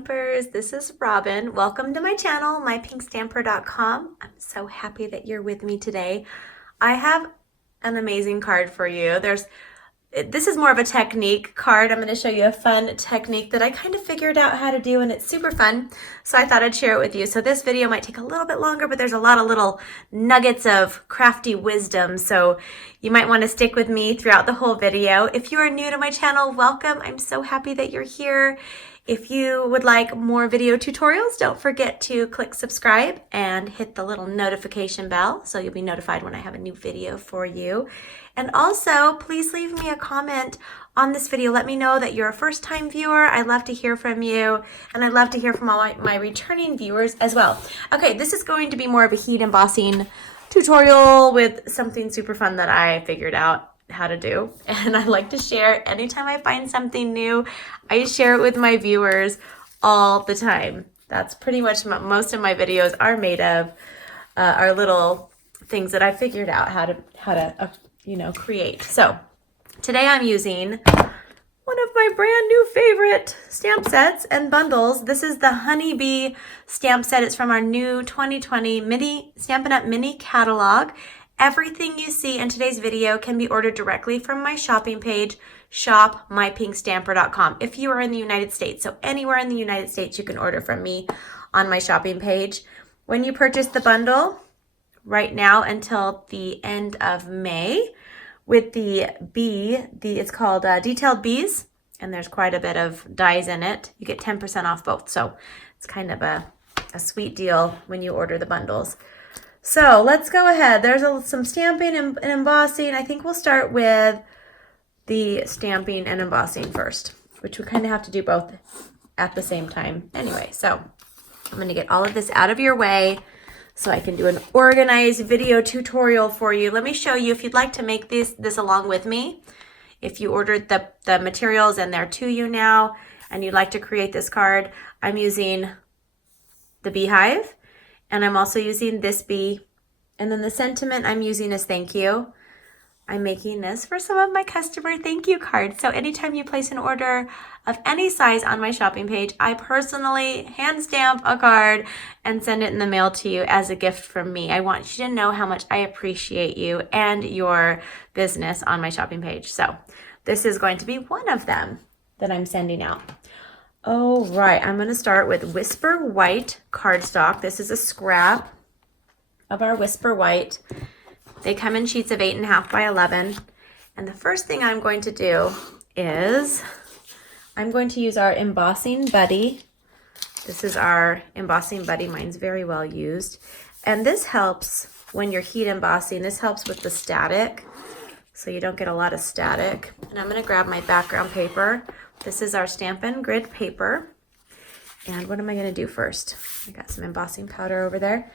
Stampers, this is Robyn. Welcome to my channel, mypinkstamper.com. I'm so happy that you're with me today. I have an amazing card for you. This is more of a technique card. I'm going to show you a fun technique that I kind of figured out how to do, and it's super fun. So I thought I'd share it with you. So this video might take a little bit longer, but there's a lot of little nuggets of crafty wisdom. So you might want to stick with me throughout the whole video. If you are new to my channel, welcome. I'm so happy that you're here. If you would like more video tutorials, don't forget to click subscribe and hit the little notification bell so you'll be notified when I have a new video for you. And also, please leave me a comment on this video. Let me know that you're a first-time viewer. I love to hear from you, and I love to hear from all my returning viewers as well. Okay, this is going to be more of a heat embossing tutorial with something super fun that I figured out how to do, and I like to share. Anytime I find something new, I share it with my viewers all the time. That's pretty much most of my videos are made of, are little things that I figured out how to create. So today I'm using one of my brand new favorite stamp sets and bundles. This is the Honeybee stamp set. It's from our new 2020 Stampin' Up! Mini catalog. Everything you see in today's video can be ordered directly from my shopping page, shop.mypinkstamper.com, if you are in the United States. So anywhere in the United States you can order from me on my shopping page. When you purchase the bundle, right now until the end of May, with the it's called Detailed Bees, and there's quite a bit of dies in it. You get 10% off both, so it's kind of a sweet deal when you order the bundles. So let's go ahead. There's some stamping and embossing. I think we'll start with the stamping and embossing first, which we kind of have to do both at the same time anyway. So I'm going to get all of this out of your way so I can do an organized video tutorial for you. Let me show you, if you'd like to make this along with me, if you ordered the materials and they're to you now and you'd like to create this card, I'm using the beehive, and I'm also using this bee, and then the sentiment I'm using is thank you. I'm making this for some of my customer thank you cards. So anytime you place an order of any size on my shopping page, I personally hand stamp a card and send it in the mail to you as a gift from me. I want you to know how much I appreciate you and your business on my shopping page. So this is going to be one of them that I'm sending out. All right, I'm going to start with Whisper White cardstock. This is a scrap of our Whisper White. They come in sheets of 8.5 by 11. And the first thing I'm going to do is I'm going to use our Embossing Buddy. This is our Embossing Buddy. Mine's very well used. And this helps when you're heat embossing. This helps with the static, so you don't get a lot of static. And I'm going to grab my background paper. This is our Stampin' Grid paper. And what am I going to do first? I got some embossing powder over there.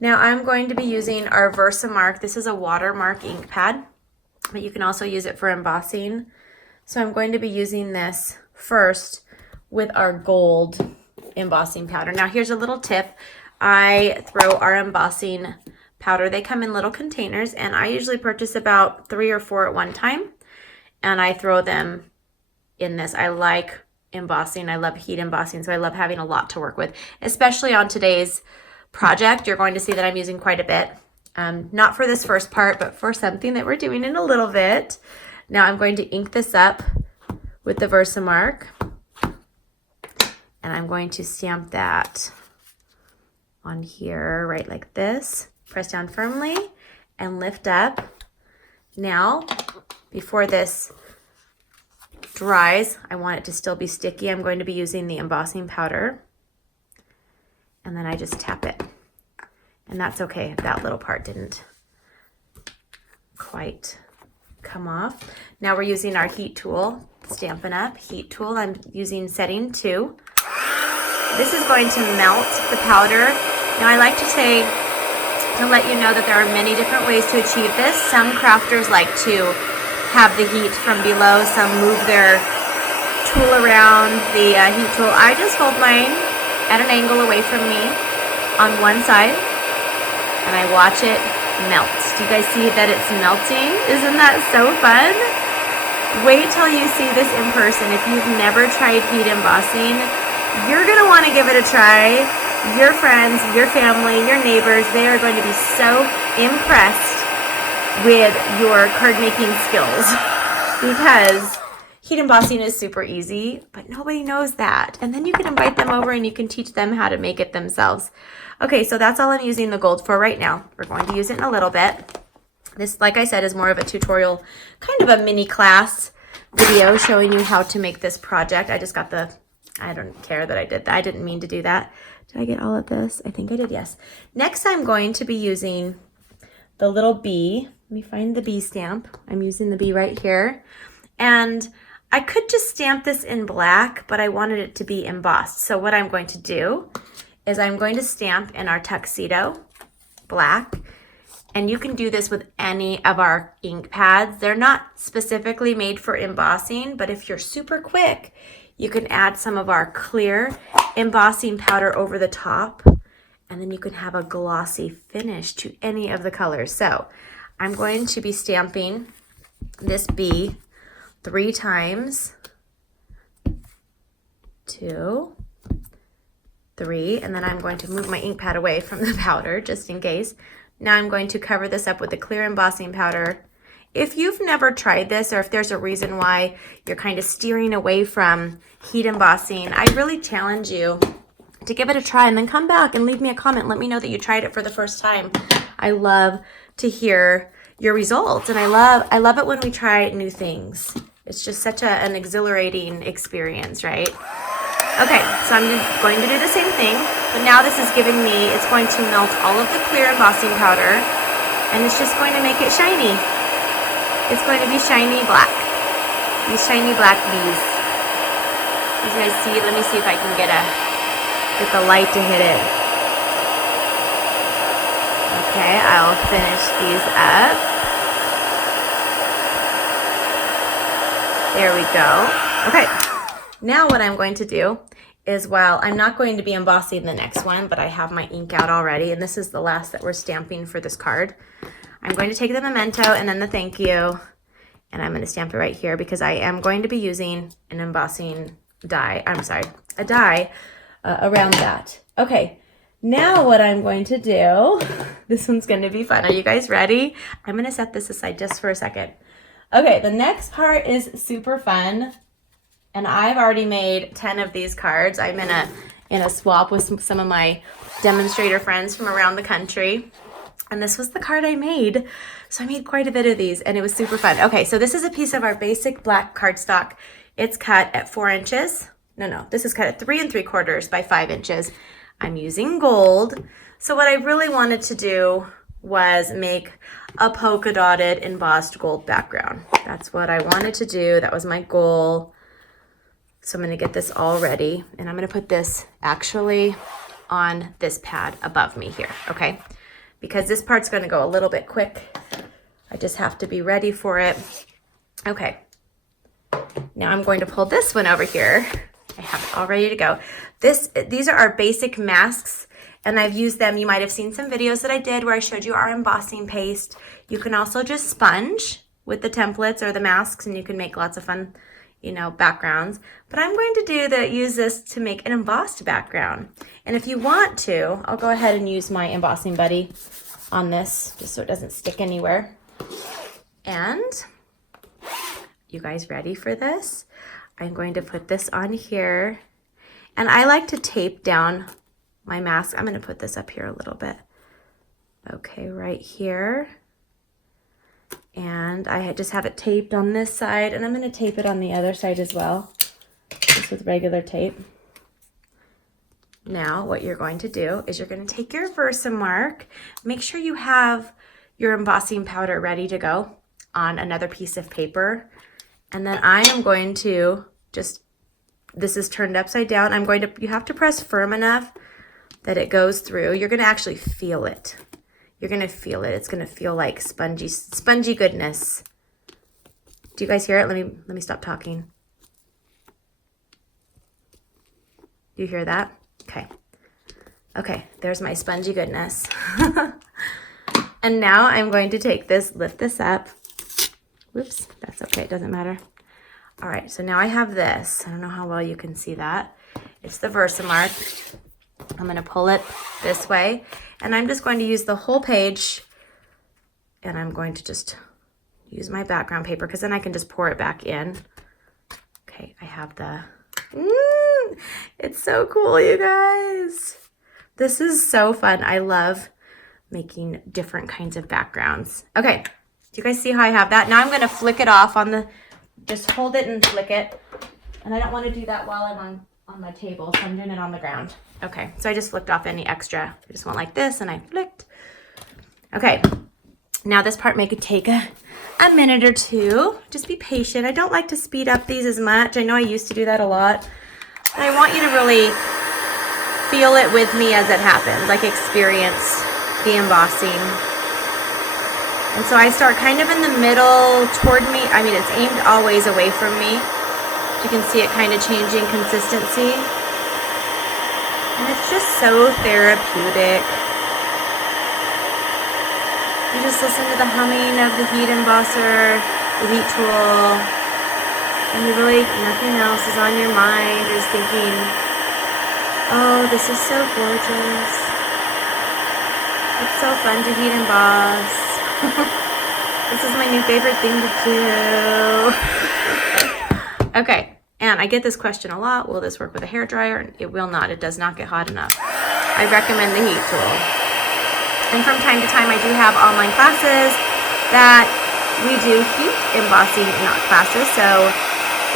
Now I'm going to be using our Versamark. This is a watermark ink pad, but you can also use it for embossing. So I'm going to be using this first with our gold embossing powder. Now here's a little tip. I throw our embossing powder. They come in little containers, and I usually purchase about 3 or 4 at one time, and I throw them in this. I like embossing. I love heat embossing, so I love having a lot to work with, especially on today's project. You're going to see that I'm using quite a bit. Not for this first part, but for something that we're doing in a little bit. Now I'm going to ink this up with the Versamark, and I'm going to stamp that on here right like this. Press down firmly and lift up. Now, before this dries, I want it to still be sticky. I'm going to be using the embossing powder, and then I just tap it. And that's okay if that little part didn't quite come off. Now we're using our heat tool, Stampin' Up! Heat tool. I'm using setting 2. This is going to melt the powder. Now I like to say, to let you know that there are many different ways to achieve this. Some crafters like to have the heat from below. Some move their tool around the heat tool. I just hold mine at an angle away from me on one side, and I watch it melt. Do you guys see that it's melting? Isn't that so fun? Wait till you see this in person. If you've never tried heat embossing, You're going to want to give it a try. Your friends, your family, your neighbors, they are going to be so impressed with your card making skills because heat embossing is super easy, but nobody knows that. And then you can invite them over and you can teach them how to make it themselves. Okay, so that's all I'm using the gold for right now. We're going to use it in a little bit. This, like I said, is more of a tutorial, kind of a mini class video showing you how to make this project. I just got the, I don't care that I did that. I didn't mean to do that. Did I get all of this? I think I did, yes. Next, I'm going to be using the little bee. Let me find the bee stamp. I'm using the bee right here. And I could just stamp this in black, but I wanted it to be embossed. So what I'm going to do is I'm going to stamp in our tuxedo black. And you can do this with any of our ink pads. They're not specifically made for embossing, but if you're super quick, you can add some of our clear embossing powder over the top, and then you can have a glossy finish to any of the colors. So I'm going to be stamping this bee 3 times. 2, 3, and then I'm going to move my ink pad away from the powder just in case. Now I'm going to cover this up with the clear embossing powder. If you've never tried this, or if there's a reason why you're kind of steering away from heat embossing, I really challenge you to give it a try and then come back and leave me a comment. Let me know that you tried it for the first time. I love to hear your results, and I love it when we try new things. It's just such an exhilarating experience, right? Okay, so I'm going to do the same thing, but now this is giving me, it's going to melt all of the clear embossing powder, and it's just going to make it shiny. It's going to be shiny black. These shiny black bees. As you guys see, let me see if I can get the light to hit it. Okay, I'll finish these up. There we go. Okay, now what I'm going to do is, while I'm not going to be embossing the next one, but I have my ink out already, and this is the last that we're stamping for this card. I'm going to take the memento and then the thank you, and I'm going to stamp it right here because I am going to be using an embossing die, a die around that. Okay, now what I'm going to do, this one's going to be fun. Are you guys ready? I'm going to set this aside just for a second. Okay, the next part is super fun. And I've already made 10 of these cards. I'm in a swap with some of my demonstrator friends from around the country. And this was the card I made. So I made quite a bit of these and it was super fun. Okay, so this is a piece of our basic black cardstock. It's cut at 4 inches. No, this is cut at 3 3/4 by 5 inches. I'm using gold. So what I really wanted to do was make a polka dotted embossed gold background. That's what I wanted to do. That was my goal. So I'm going to get this all ready, and I'm going to put this actually on this pad above me here, okay? Because this part's going to go a little bit quick. I just have to be ready for it. Okay. Now I'm going to pull this one over here. I have it all ready to go. These are our basic masks, and I've used them. You might have seen some videos that I did where I showed you our embossing paste. You can also just sponge with the templates or the masks, and you can make lots of fun, backgrounds. But I'm going to use this to make an embossed background. And if you want to, I'll go ahead and use my embossing buddy on this just so it doesn't stick anywhere. And you guys ready for this? I'm going to put this on here. And I like to tape down my mask. I'm going to put this up here a little bit. Okay, right here. And I just have it taped on this side, and I'm going to tape it on the other side as well, just with regular tape. Now, what you're going to do is you're going to take your Versamark. Make sure you have your embossing powder ready to go on another piece of paper. And then I am going to this is turned upside down. You have to press firm enough that it goes through. You're going to actually feel it. You're going to feel it. It's going to feel like spongy goodness. Do you guys hear it? Let me stop talking. Do you hear that? Okay. Okay, there's my spongy goodness. And now I'm going to take this, lift this up. Whoops, that's okay, it doesn't matter. All right, so now I have this. I don't know how well you can see that. It's the Versamark. I'm going to pull it this way, and I'm just going to use the whole page, and I'm going to just use my background paper because then I can just pour it back in. Okay, I have the, it's so cool, you guys. This is so fun. I love making different kinds of backgrounds. Okay, do you guys see how I have that? Now I'm going to flick it off on the, just hold it and flick it. And I don't want to do that while I'm on my table, so I'm doing it on the ground. Okay, so I just flicked off any extra. I just went like this and I flicked. Okay, now this part may take a minute or two. Just be patient. I don't like to speed up these as much. I know I used to do that a lot. But I want you to really feel it with me as it happens, like experience the embossing. And so I start kind of in the middle toward me. I mean, it's aimed always away from me. You can see it kind of changing consistency. And it's just so therapeutic. You just listen to the humming of the heat embosser, the heat tool, and you really, nothing else is on your mind. You're just thinking, oh, this is so gorgeous. It's so fun to heat emboss. This is my new favorite thing to do. Okay, and I get this question a lot. Will this work with a hairdryer? It will not. It does not get hot enough. I recommend the heat tool. And from time to time, I do have online classes that we do heat embossing in our classes. So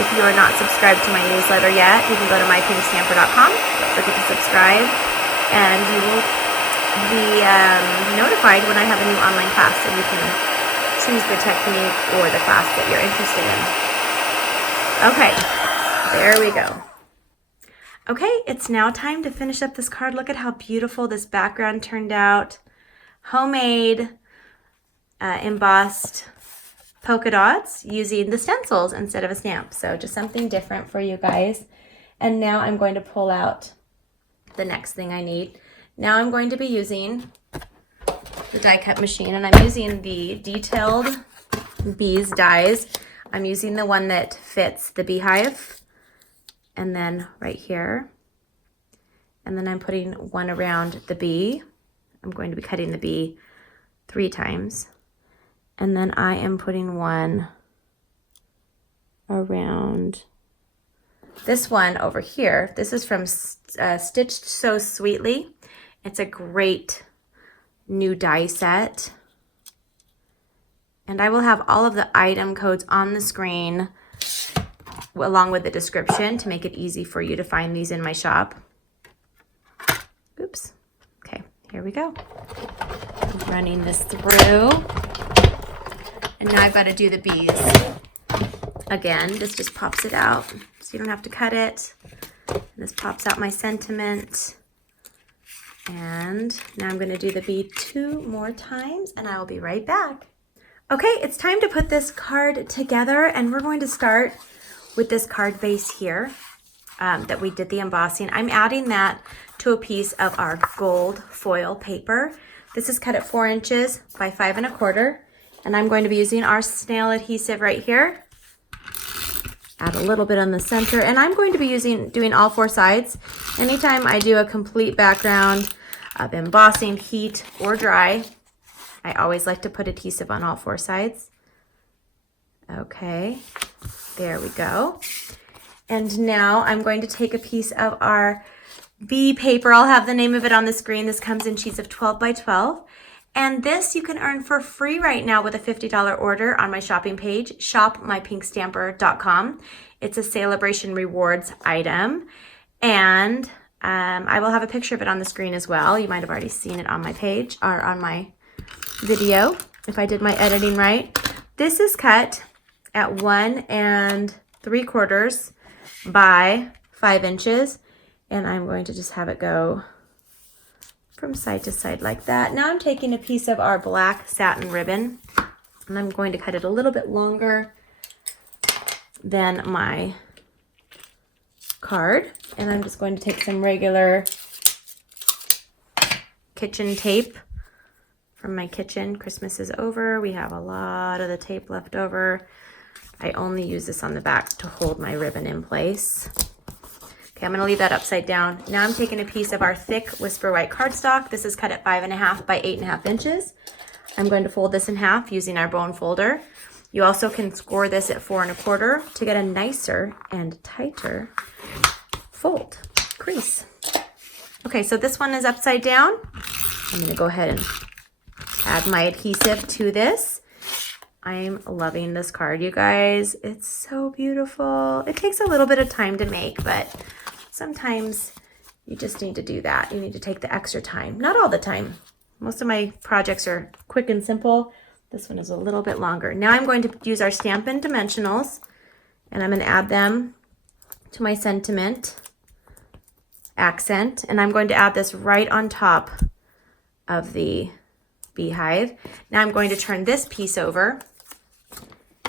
if you are not subscribed to my newsletter yet, you can go to mypinkstamper.com. Don't forget to subscribe, and you will be notified when I have a new online class, and you can choose the technique or the class that you're interested in. Okay, there we go. Okay, it's now time to finish up this card. Look at how beautiful this background turned out. Homemade, embossed polka dots using the stencils instead of a stamp. So just something different for you guys. And now I'm going to pull out the next thing I need. Now I'm going to be using the die cut machine, and I'm using the detailed bees dies. I'm using the one that fits the beehive, and then right here, and then I'm putting one around the bee. I'm going to be cutting the bee 3 times, and then I am putting one around this one over here. This is from Stitched So Sweetly. It's a great new die set. And I will have all of the item codes on the screen along with the description to make it easy for you to find these in my shop. Oops. Okay, here we go. I'm running this through. And now I've got to do the bees. Again, this just pops it out so you don't have to cut it. This pops out my sentiment. And now I'm going to do the bee 2 more times, and I will be right back. Okay, it's time to put this card together, and we're going to start with this card base here that we did the embossing. I'm adding that to a piece of our gold foil paper. This is cut at 4 inches by 5 1/4, and I'm going to be using our snail adhesive right here. Add a little bit on the center, and I'm going to be doing all 4 sides. Anytime I do a complete background of embossing, heat, or dry, I always like to put adhesive on all 4 sides. Okay, there we go. And now I'm going to take a piece of our bee paper. I'll have the name of it on the screen. This comes in sheets of 12 by 12. And this you can earn for free right now with a $50 order on my shopping page, shopmypinkstamper.com. It's a Celebration Rewards item. And I will have a picture of it on the screen as well. You might have already seen it on my page or on my video if I did my editing right. This is cut at 1 3/4 by 5 inches. And I'm going to just have it go from side to side like that. Now I'm taking a piece of our black satin ribbon, and I'm going to cut it a little bit longer than my card. And I'm just going to take some regular kitchen tape from my kitchen. Christmas is over. We have a lot of the tape left over. I only use this on the back to hold my ribbon in place. Okay, I'm gonna leave that upside down. Now I'm taking a piece of our thick Whisper White cardstock. This is cut at 5.5 by 8.5 inches. I'm going to fold this in half using our bone folder. You also can score this at 4.25 to get a nicer and tighter fold crease. Okay, so this one is upside down. I'm gonna go ahead and add my adhesive to this. I'm loving this card, you guys. It's so beautiful. It takes a little bit of time to make, but sometimes you just need to do that. You need to take the extra time. Not all the time. Most of my projects are quick and simple. This one is a little bit longer. Now I'm going to use our Stampin' Dimensionals, and I'm going to add them to my sentiment accent, and I'm going to add this right on top of the beehive. Now I'm going to turn this piece over,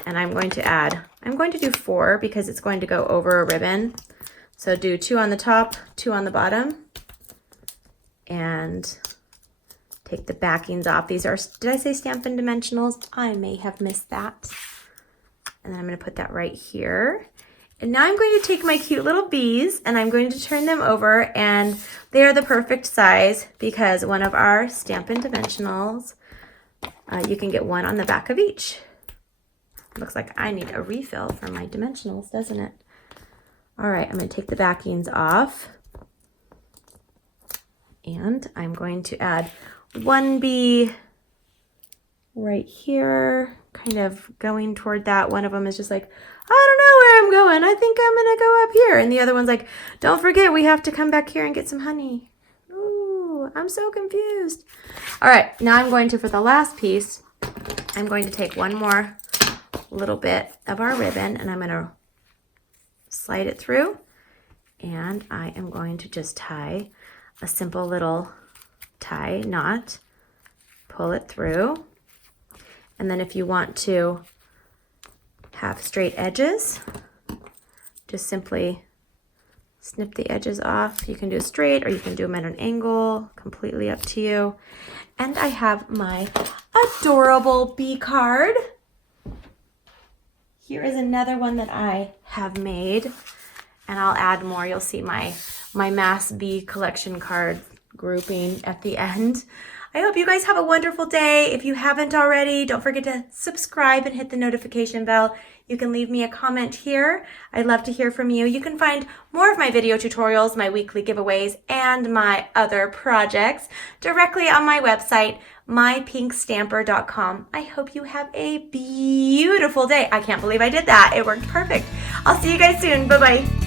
and I'm going to do 4 because it's going to go over a ribbon. So do 2 on the top, 2 on the bottom, and take the backings off. These are, did I say Stampin' Dimensionals? I may have missed that. And then I'm going to put that right here. And now I'm going to take my cute little bees and I'm going to turn them over, and they are the perfect size because one of our Stampin' Dimensionals, you can get one on the back of each. Looks like I need a refill for my dimensionals, doesn't it? All right, I'm going to take the backings off, and I'm going to add one bee right here, kind of going toward that. One of them is just like, I don't know where I'm going. I think I'm going to go up here. And the other one's like, don't forget, we have to come back here and get some honey. Ooh, I'm so confused. All right, now I'm going to, for the last piece, I'm going to take one more little bit of our ribbon and I'm going to slide it through, and I am going to just tie a simple little tie knot, pull it through, and then if you want to have straight edges, just simply snip the edges off. You can do straight or you can do them at an angle, completely up to you. And I have my adorable bee card. Here is another one that I have made, and I'll add more. You'll see my mass bee collection card grouping at the end. I hope you guys have a wonderful day. If you haven't already, don't forget to subscribe and hit the notification bell. You can leave me a comment here. I'd love to hear from you. You can find more of my video tutorials, my weekly giveaways, and my other projects directly on my website, mypinkstamper.com. I hope you have a beautiful day. I can't believe I did that. It worked perfect. I'll see you guys soon. Bye-bye.